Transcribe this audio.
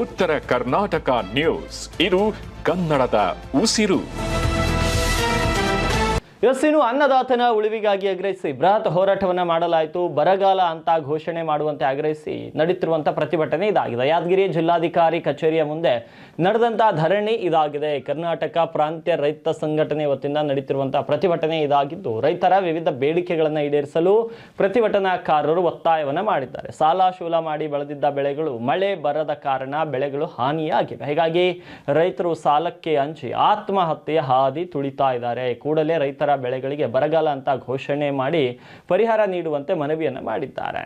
ಉತ್ತರ ಕರ್ನಾಟಕ ನ್ಯೂಸ್, ಇದು ಕನ್ನಡದ ಉಸಿರು. ಇನ್ನು ಅನ್ನದಾತನ ಉಳಿವಿಗಾಗಿ ಆಗ್ರಹಿಸಿ ಬೃಹತ್ ಹೋರಾಟವನ್ನ ಮಾಡಲಾಯಿತು. ಬರಗಾಲ ಅಂತ ಘೋಷಣೆ ಮಾಡುವಂತೆ ಆಗ್ರಹಿಸಿ ನಡೆಯುತ್ತಿರುವಂತಹ ಪ್ರತಿಭಟನೆ ಇದಾಗಿದೆ. ಯಾದಗಿರಿ ಜಿಲ್ಲಾಧಿಕಾರಿ ಕಚೇರಿಯ ಮುಂದೆ ನಡೆದಂತಹ ಧರಣಿ ಇದಾಗಿದೆ. ಕರ್ನಾಟಕ ಪ್ರಾಂತ್ಯ ರೈತ ಸಂಘಟನೆ ವತಿಯಿಂದ ನಡೆಯುತ್ತಿರುವಂತಹ ಪ್ರತಿಭಟನೆ ಇದಾಗಿದ್ದು, ರೈತರ ವಿವಿಧ ಬೇಡಿಕೆಗಳನ್ನು ಈಡೇರಿಸಲು ಪ್ರತಿಭಟನಾಕಾರರು ಒತ್ತಾಯವನ್ನ ಮಾಡಿದ್ದಾರೆ. ಸಾಲ ಶೂಲ ಮಾಡಿ ಬೆಳೆದಿದ್ದ ಬೆಳೆಗಳು ಮಳೆ ಬರದ ಕಾರಣ ಬೆಳೆಗಳು ಹಾನಿಯಾಗಿವೆ. ಹೀಗಾಗಿ ರೈತರು ಸಾಲಕ್ಕೆ ಅಂಜಿ ಆತ್ಮಹತ್ಯೆ ಹಾದಿ ತುಳಿತಾ ಇದ್ದಾರೆ. ಕೂಡಲೇ ರೈತರ ಬೆಳೆಗಳಿಗೆ ಬರಗಾಲ ಅಂತ ಘೋಷಣೆ ಮಾಡಿ ಪರಿಹಾರ ನೀಡುವಂತೆ ಮನವಿಯನ್ನ ಮಾಡಿದ್ದಾರೆ.